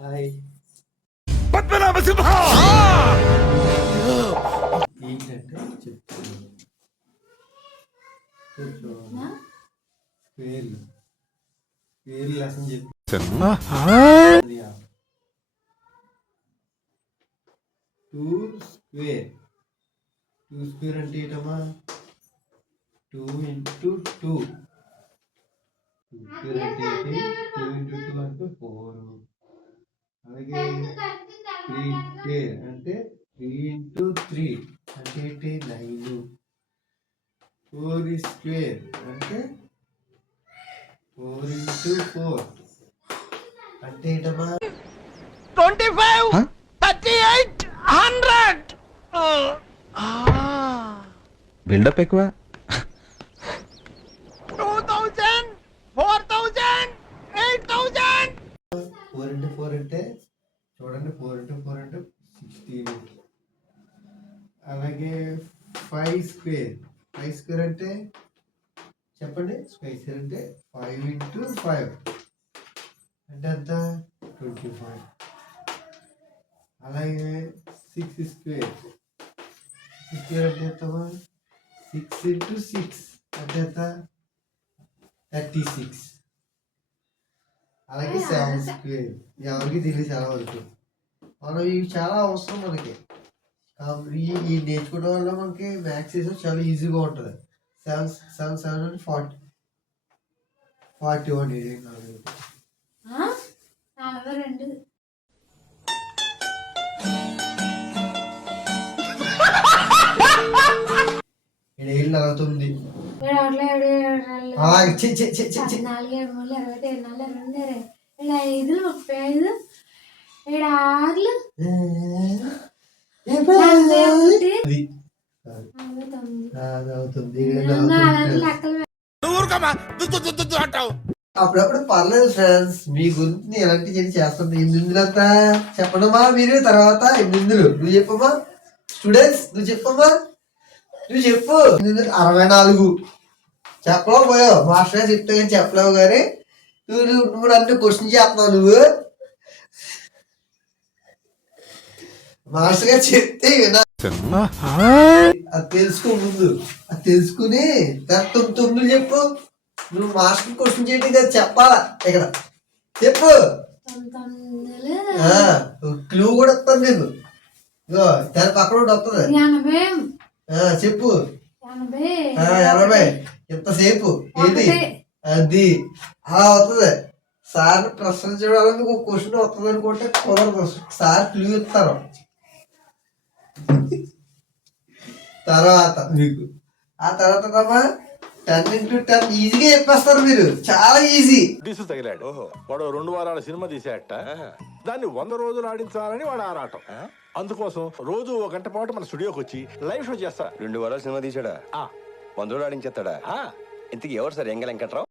hi Padmanabha సింహ ఏంటంటే చెప్తున్నాను స్క్వేర్లు lesson చెప్పి టూ స్క్వేర్ అంటే ఏంటమ్మా 2 ఇంటూ 2 స్క్వేర్ అంటే ఏంటి 2 ఇంటూ 2 అంటే 4 అలాగే 3 స్క్వేర్ అంటే 3 ఇంటూ 3 అంటే ఏంటి 9 4 స్క్వేర్ అంటే 4 ఇంటూ 4 అంటే ఏంటమ్మా 25 38 100 బిల్డప్ ఎక్కువ 2000 4000 8000 4 ఇంటూ 4 అంటే చూడండి 4 ఇంటూ 4 అంటే 16 అలాగే 5 స్క్వేర్ అంటే చెప్పండి స్క్వేర్ అంటే 5 ఇంటూ 5 అంటే ఎంత 25 అలాగే 6 స్క్వేర్ అంటే ఎంతమా 6 ఇంటూ 6 అంటే ఎంత 36 అలాగే 7 స్క్వేర్ ఎవరికి తెలియదు చాలా వరకు మనం ఇవి చాలా అవసరం మనకి ఈ నేర్చుకోవడం వల్ల మనకి మ్యాథ్స్ వేసాం చాలా ఈజీగా ఉంటుంది 7 అంటే 41 ఏళ్ళు 49 అప్పుడప్పుడు పర్లేదు ఫ్రెండ్స్ మీ గురించి ఎలాంటి చేస్తాను 8 చెప్పడమా మీరు తర్వాత 8 నువ్వు చెప్పమ్మా స్టూడెంట్స్ నువ్వు చెప్పమ్మా నువ్వు చెప్పు 64 చెప్పలేవు పోయావు మాస్టర్ చెప్తా కానీ చెప్పలేవు కానీ నువ్వు నన్ను క్వశ్చన్ చేస్తున్నావు నువ్వు మాస్టర్ గారు చెప్తే వినా అది తెలుసుకో ముందు అది తెలుసుకుని 9 చెప్పు నువ్వు మాస్టర్ క్వశ్చన్ చేయడం కదా చెప్పాలా ఇక్కడ చెప్పు క్లూ కూడా వస్తాను నేను దాని పక్కన ఒకటి వస్తుంది చెప్పు 80 ఎంతసేపు ఏంటి అది అలా అవుతుంది సార్ ప్రశ్నించడానికి మీకు క్వశ్చన్ వస్తుంది అనుకుంటే కుదరదు సార్ క్లూ ఇస్తారు తర్వాత మీకు ఆ తర్వాత 10 ఇంటూ 10 ఈజీగా చెప్పేస్తారు మీరు చాలా ఈజీ డిసు తగిలాడు వాడు 2 వారాల సినిమా తీసేట దాన్ని 100 రోజులు ఆడించాలని వాడు ఆరాటం అందుకోసం రోజు 1 గంట పాటు మన స్టూడియోకి వచ్చి లైవ్ షో చేస్తా 2 వారాలు సినిమా తీసాడా 100 రోజులు ఆడించేస్తాడా ఇంతకీ ఎవరు సార్ ఎంగ వెంకట్రావు